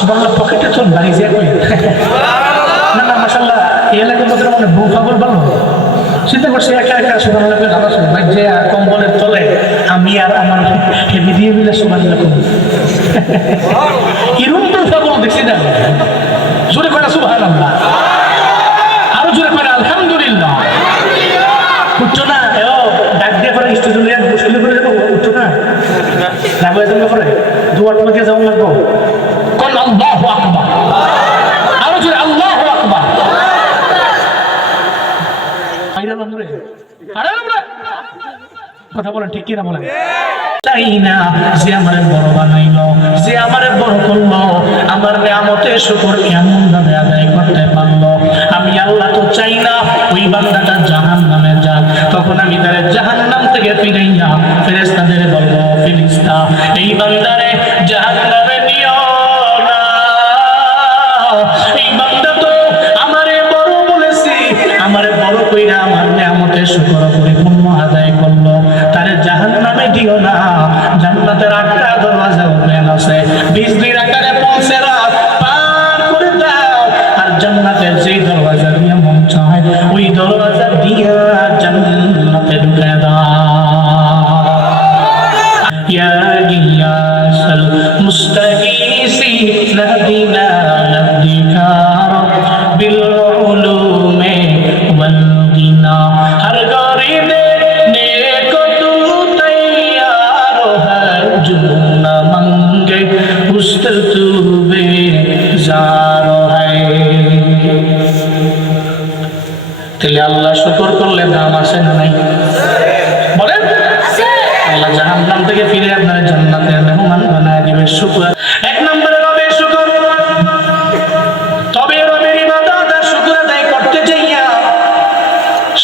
সুবহানাল্লাহ পকেটে তো বাড়ি যায় কই না না মাশাআল্লাহ এই এলাকার মধ্যে মানে বউ পাগল ভালো চিন্তা করছে একা একা সুবহানাল্লাহ নামাজ পড়ে যে কম্বলের তলে আমি আর আমার হেবি দিয়ে মিলে সুবহানাল্লাহ করি এরকম তো পাগল দেখছি না জোরে করে সুবহানাল্লাহ আরো জোরে করে আলহামদুলিল্লাহ উঠছো না ও ডাক দিয়ে পরে স্টেজে মুশকিল করে যাবো উঠছো না রাখবো এজন্য করে দুয়ার মধ্যে যাওয়া লাগবো কোন আল্লাহু আকবার আরো জোরে আল্লাহু আকবার কথা বলেন ঠিক কিনা বলেন চাই না যে আমারে বড় বানাইলো যে আমারে বড় করলো আমার নিয়ামতের শুকর কেমন ভাবে আদায় করতে পারলো আমি আল্লাহ তো চাই না ওই বান্দাটা জাহান্নামে যাক তখন আমি তারে জাহান্নাম থেকে ফিরাইয়া ফেরেশতাদের বলবো ফেরেশতা এই বান্দারে জাহান্নামে নিও না এই বান্দা তো আমারে বড় বলেছি আমারে বড় কইরা আমার নিয়ামতের শুকর পরিপূর্ণ আদায় করলো তারে জাহান্নামে দিও না জান্নাতের আটটা দরওয়াজা ওপেন আছে বিজলির আকারে পৌঁছেরাত পার করে দাও আর জান্নাতের যেই দরওয়াজা দিয়ে মন চায় ওই দরওয়াজা দিয়া জান্নাতে ঢুকে দাও ইয়া গিয়াসাল মুস্তাগীসি নাহদিনা নাহদিকা বিল উলুমে ওয়াল গিনা হর গরিবে নেকো তু তৈয়ার হর জুনা মঙ্গে উস্ত তু বেজার হয় তাহলে আল্লাহ শুকর করলে দাম আছে না নাই বলেন আল্লাহ জাহান্নাম থেকে ফিরে আপনার জান্নাতের মেহমান বানায় দিবে শুকর এক নম্বরে হবে শুকর তবে রবের ইবাদত আর শুকর আদায় করতে যাইয়া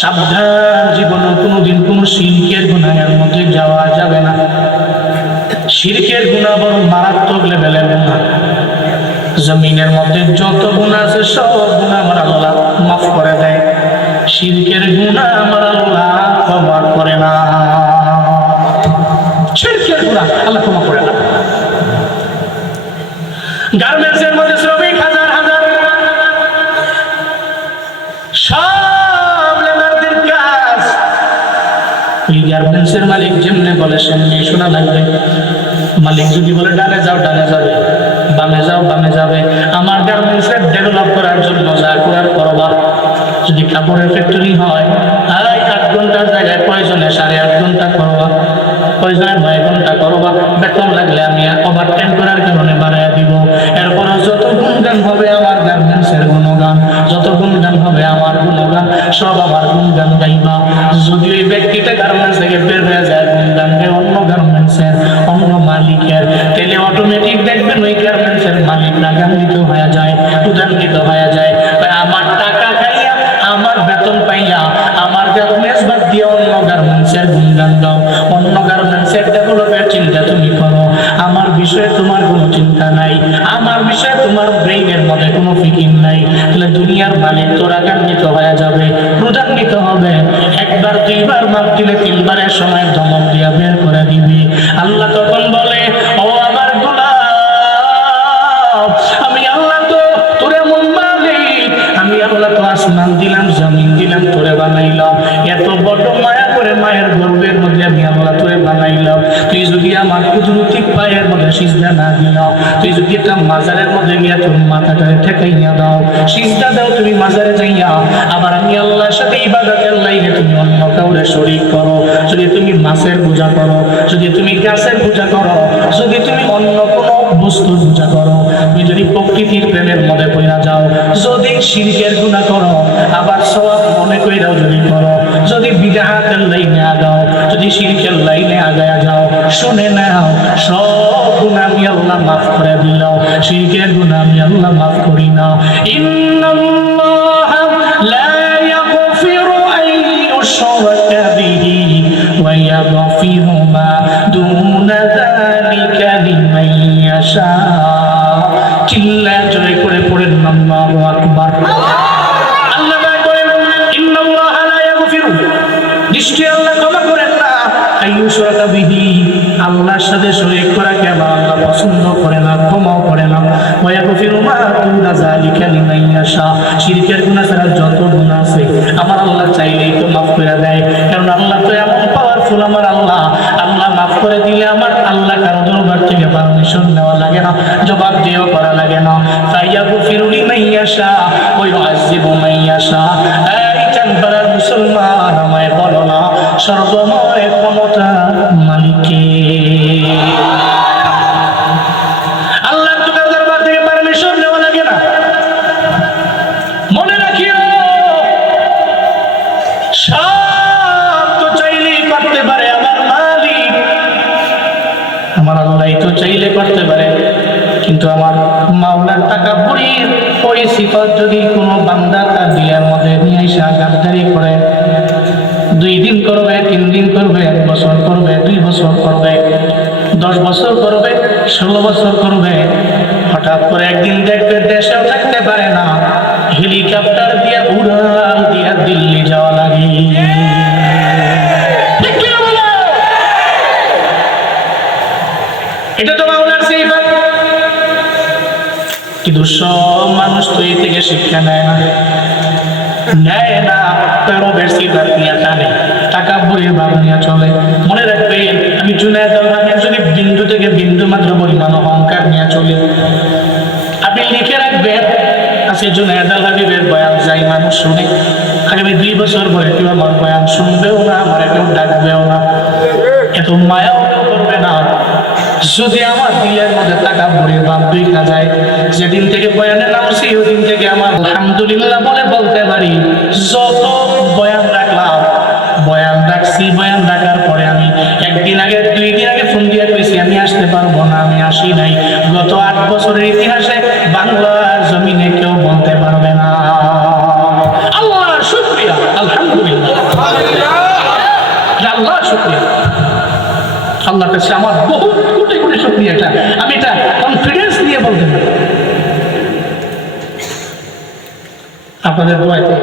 সাবধান জীবনে কোনোদিন কোনো শিরকের গুনাহের মধ্যে যাওয়া যাবে না শিরকের গুনাহ বড় মারাত্মক লেভেলের গুনাহ জমিনের মধ্যে যত গুনাহ আছে সব গুনাহ আমার আল্লাহ মাফ করে দেয় শিরকের গুনাহ আমার আল্লাহ ক্ষমা করে না শিরকের গুনাহ আল্লাহ ক্ষমা করে না গার্মেন্টসের মধ্যে শ্রমিক হাজার হাজার সব লেবারদের কাজ ওই গার্মেন্টসের মালিক যেমনে বলে সেমনি শোনা লাগবে মালিক যদি বলে ডানে যাও ডানে যাবে বামে যাও বামে যাবে আমার গার্মেন্টসের ডেভেলপ করার জন্য যা করার করবা যদি কাপড়ের ফ্যাক্টরি হয় 8 ঘন্টার জায়গায় প্রয়োজনে 8.5 ঘন্টা করবা প্রয়োজনে 9 ঘন্টা করবা বেতন লাগলে আমি ওভারটাইম করার কারণে বাড়াইয়া দিব এরপর যত গুণগান হবে আমার গার্মেন্টসের গুণগান যত গুণগান হবে আমার গুণগান সব আমার গুণগান গাইবা যদি ওই ব্যক্তিটা গার্মেন্টস থেকে বের হয়ে যায় গুণগান গায় অন্য গার্মেন্টসের অন্য মালিকের তাহলে অটোমেটিক দেখবেন ওই গার্মেন্টসের মালিক রাগান্বিত হয়ে যায় উদান্বিত হয়ে যায় আমার টাকা খাইয়া আমার বেতন পাইয়া আমার গার্মেন্টস বাদ দিয়ে অন্য গার্মেন্টসের গুণগান গাও অন্য গার্মেন্টসের ডেভেলপের চিন্তা তুমি করো আমার বিষয়ে তোমার কোনো চিন্তা নাই আমার বিষয়ে তোমার ব্রেইনের মধ্যে কোনো ফিকির নাই তাহলে দুনিয়ার মালিক তো রাগান্বিত হয়ে যাবে ক্রোধান্বিত হবে একবার দুইবার মাপ দিলে তিনবারের সময় ধমক দিয়া বের করে দিবি আল্লাহ তখন বলে ও আমার গোলাম আমি আল্লাহ তো তোর এমন মালিক আমি আল্লাহ তো আসমান দিলাম জমিন দিলাম তোরে বানাইলাম এত বড় মায়া করে মায়ের গর্ভের মধ্যে আমি আল্লাহ তোরে বানাইলাম তুই যদি আমার কুদরতি পায়ের মধ্যে সিজদা না দিও তুই যদি একটা মাজারের মধ্যে গিয়া তোর মাথাটারে ঠেকাইয়া দাও সিজদা দাও তুমি মাজারে যাইয়া আবার আমি আল্লাহর সাথে ইবাদতের লাইনে তুমি অন্য কাউরে শরীক করো যদি তুমি মাছের পূজা করো যদি তুমি গাছের পূজা করো যদি তুমি অন্য কোনো বস্তুর পূজা করো তুমি যদি প্রকৃতির প্রেমের মধ্যে পড়া যাও যদি শিরকের গুনাহ করো আবার সওয়াব মনে কইরাও যদি করো যদি বিদআতের লাইনে আগাও যদি শিরকের লাইনে আগায়া যাও শুনে নাও সব গুনাহ আমি আল্লাহ মাফ করে দিলাম শিরকের গুনাহ আমি আল্লাহ মাফ করি না ইন্নাল্লাহা লা ইয়াগফিরু আন ইউশরাকা বিহি ওয়া ইয়াগফিরু মা দুনা যালিকা লিমান ইয়াশা চিল্লা জয় করে পড়েন আল্লাহু আকবার আল্লাহ বলেন ইন্নাল্লাহা লা ইয়াগফিরু নিশ্চয় আল্লাহ ক্ষমা করেন না আইয়ুশরাকা বিহি আল্লাহর সাথে শরীক করাকে আমার আল্লাহ পছন্দ করে না, ক্ষমাও করে না। ওয়ায়াগফিরু মা দুনা যালিকা লিমান ইয়াশা, শিরকের গুনাহ ছাড়া যত গুনাহ আছে আমার আল্লাহ চাইলেই তো মাফ করে দেয়, কারণ আল্লাহ তো এমন পাওয়ারফুল। আমার আল্লাহ মাফ করে দিলে আমার আল্লাহ কারো দরবার থেকে পারমিশন নেওয়া লাগে না, জবাব দিয়েও করা লাগে না। ফায়াগফিরু লিমান ইয়াশা ওয়া ইউআযযিবু মান ইয়াশা। এই চাঁদপাড়ার মুসলমান, আমায় বলো না সর্বময় ক্ষমতা মালিকে আল্লাহ, তোদের দরবার থেকে পারমিশন নেওয়া লাগে না। মনে রাখিও, সব তো চাইলেই করতে পারে আমার মালিক, আমার আল্লাহ তো চাইলে করতে পারে, কিন্তু আমার মাওলার তাকাব্বুরের ওই সিফাত যদি কোনো বান্দা তার দিলের মধ্যে নিয়ে এসে গাদ্দারি করে, 2 দিন করবে, 3 দিন করবে, 1 বছর করবে, 2 বছর করবে, 10 বছর করবে, 16 বছর করবে, হঠাৎ করে একদিন দেখবে দেশেও থাকতে পারে না, হেলিকপ্টার দিয়ে উড়াল দিয়ে দিল্লি যাওয়া লাগে। এটা তো মাওলার সিফাত, কিন্তু সব মানুষ তো এই থেকে শিক্ষা নেয় না, কারো বেশি ভাব নিয়ে টানে, তাকাব্বুরের ভাব নিয়ে চলে। মনে রাখবেন, আমি জুনায়েদ আল-হাবিব যদি বিন্দু থেকে বিন্দু মাত্র পরিমাণ অহংকার নিয়ে চলি, আপনি লিখে রাখবেন, আজকে জুনায়েদ আল-হাবিবের বয়ান যাই মানুষ শুনে, আগামী 2 বছর পরে কেউ আমার বয়ান শুনবেও না, আমার কেউ ডাকবেও না, এত মায়াও করবে না। যদি আমার দিলের মধ্যে তাকাব্বুরের ভাব ঢুকে যায়, যেদিন থেকে বয়ানে নামছি ওই দিন থেকে আমার আলহামদুলিল্লাহ বলতে পারি, যত বয়ান রাখলাম, বয়ান রাখছি, বয়ান রাখার পরে আমি 1 দিন আগে 2 দিন আগে ফোন দিয়ে কইছি আমি আসতে পারবো না, আমি আসি নাই। গত 8 বছরের ইতিহাসে বাংলার জমিনে কেউ বলতে পারবে না। আল্লাহর শুকরিয়া, আলহামদুলিল্লাহ, আল্লাহর শুকরিয়া। আল্লাহর কাছে আমার বহুত কোটি কোটি শুকরিয়া, এটা আমি এটা কনফিডেন্স নিয়ে বলতে পারি। আপনাদের দোয়াতে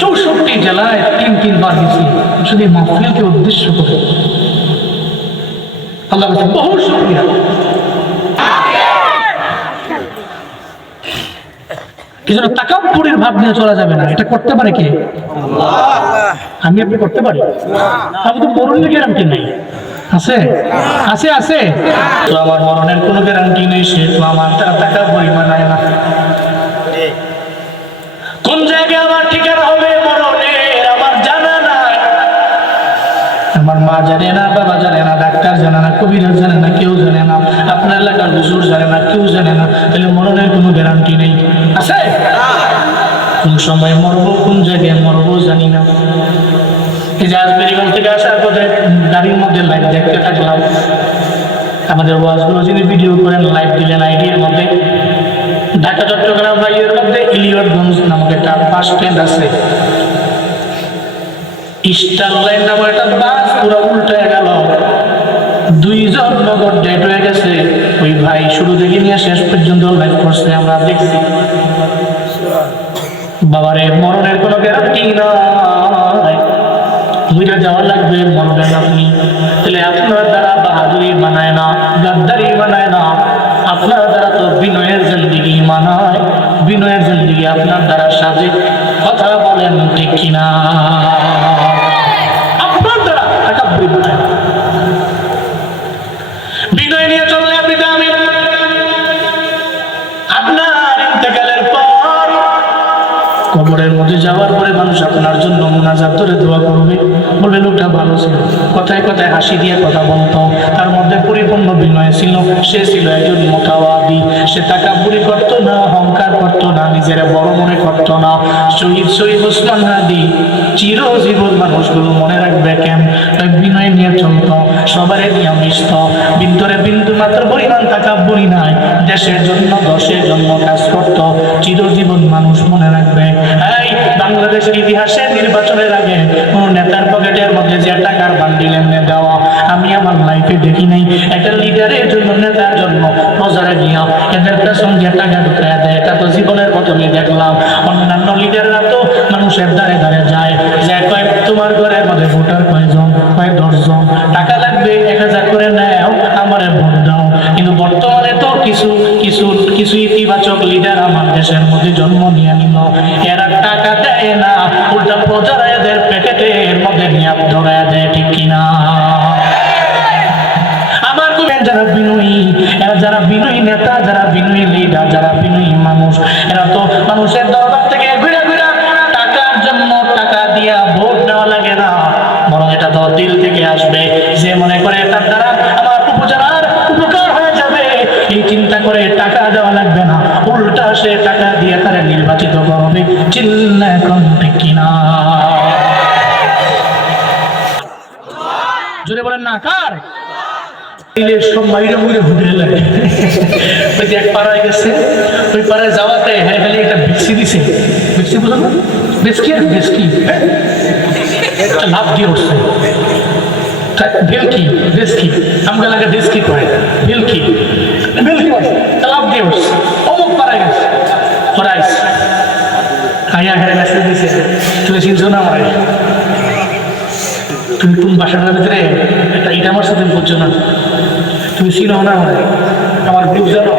64 জেলায় 3 বার গেছি, শুধু মাহফিলকে উদ্দেশ্য করে। আল্লাহর কাছে বহু শুকরিয়া। এই জন্য তাকাব্বুরের ভাব নিয়ে চলা যাবে না, এটা করতে পারে কে? আমি আপনি করতে পারি? আমি তো মরণের গ্যারান্টি নাই, আছে আছে আছে তো আমার মরণের কোনো গ্যারান্টি নেই, সে তো আমার তাকাব্বুরি মানায় না। কোন জায়গায় আমার ঠিকানা হবে মরণের আমার জানা নাই, আমার মা জানে না, বাবা জানে না, ডাক্তার জানে না, কবিরাজ জানে না, কেউ জানে না, আপনার এলাকার হুজুর জানে না, কেউ জানে না, তাহলে মরণের কোনো গ্যারান্টি নেই, আছে? কোন সময় মরবো, কোন জায়গায় মরবো জানি না। এই যে আজ বেরিগঞ্জ থেকে আসার পথে গাড়ির মধ্যে লাইভ দেখতে থাকলাম, আমাদের ওয়াজগুলো যিনি ভিডিও করেন লাইভ দিলেন আইডির মধ্যে, ঢাকা চট্টগ্রাম হাইওয়ের মধ্যে ইলিয়টগঞ্জ নামক একটা বাস স্ট্যান্ড আছে, স্টার লাইন নামক একটা বাস পুরো উল্টে গেল, 2 জন নগর ডেট হয়ে গেছে। ওই ভাই শুরু থেকে নিয়ে শেষ পর্যন্ত লাইভ করছে, আমরা দেখছি। বাবারে, মরণের কোনো গ্যারান্টি নাই, বুঝে যাওয়া লাগবে মরবেন আপনি। তাহলে আপনার দ্বারা বাহাদুরি মানায় না, গাদ্দারি মানায় না, আপনার দ্বারা তো বিনয়ের জিন্দেগি মানায়, বিনয়ের জিন্দেগি আপনার দ্বারা সাজে। কথা বলেন ঠিক কিনা? আপনার দ্বারা তাকাব্বুরি মানায় না। বিনয় নিয়ে চললে আপনি দামি। আপনার ইন্তেকালের পর কবরের মধ্যে যাওয়ার পরে মানুষ আপনার জন্য মুনাজাত ধরে দোয়া করবে, বলবে লোকটা ভালো ছিল, কথায় কথায় হাসি দিয়ে কথা বলতো, তার মধ্যে পরিপূর্ণ বিনয় ছিল, সে ছিল একজন মুতাওয়াদি, সে তাকাব্বুরি করতো না, অহংকার করতো না, নিজের বড় মনে করতো না। শহীদ ওসমান হাদি চিরজীবন মানুষগুলো মনে রাখবে কেন? বিনয় নিয়ে চলতো, সবারে নিয়ে মিশত, ভিতরে বিন্দু মাত্র পরিমাণ তাকাব্বুরি নাই, দেশের জন্য দশের জন্য কাজ করতো, চিরজীবন মানুষ মনে রাখবে। এই বাংলাদেশের ইতিহাসে নির্বাচনের আগে কোন নেতার পকেটের মধ্যে যে টাকার বান্ডিল এনে দেওয়া আমি আমার লাইফে দেখি নাই। একটা লিডারের জন্য, নেতার জন্য প্রচারে গিয়া এদের পেছনে টাকা ঢুকায় দেয়, এটা তো জীবনের প্রথমে দেখলাম। অন্যান্য লিডাররা তো মানুষের দ্বারে দ্বারে যায়, যে কয় তোমার ঘরের মধ্যে ভোটার কয়জন, কয় 10 জন, টাকা লাগবে 1000 করে নেও, ইতিবাচক লিডার আমার দেশের মধ্যে জন্ম নিয়ে নিল, এরা টাকা দেয় না, উল্টা প্রজারা এদের প্যাকেটের মধ্যে নিয়ে ধরায় দেয়, ঠিক কিনা? আমার যারা বিনয়ী, এরা যারা বিনয়ী নেতা, যারা বিনয়ী লিডার, যারা বিনয়ী মানুষ, এরা তো মানুষের দরবার থেকে ঘুরে ঘুরে টাকার জন্য টাকা দিয়া ভোট নেওয়া লাগে না, বরং এটা তো দিল থেকে আসবে। যে মনে করে এটার দ্বারা আমার উপজেলার উপকার হয়ে যাবে, এই চিন্তা করে টাকা দেওয়া লাগবে না, উল্টা সে টাকা দিয়ে তারা নির্বাচিত করবে। চিল্লা এখন ঠিক কিনা? জোরে বলেন না কার? সব বাইরে ঘুরে ঘুরে লাগে। ওই যে এক পাড়ায় গেছে, ওই পাড়ায় যাওয়াতে হ্যাঁ খালি একটা বিক্সি দিছে, বিক্সি বুঝো না, বেসকি আর বেসকি লাভ দিয়ে উঠছে, ভেলকি বেসকি আমগা লাগে বেসকি কয় ভেলকি ভেলকি লাভ দিয়ে উঠছে, অমুক পাড়ায় গেছে ওরাইস আইয়া ঘরে মেসেজ দিছে, তুমি চিনছো না আমার, তুমি কোন বাসাটার ভিতরে একটা ইটা মারছো, তুমি বুঝছো না, তুমি চিনো না আমার গ্রুপ জানো।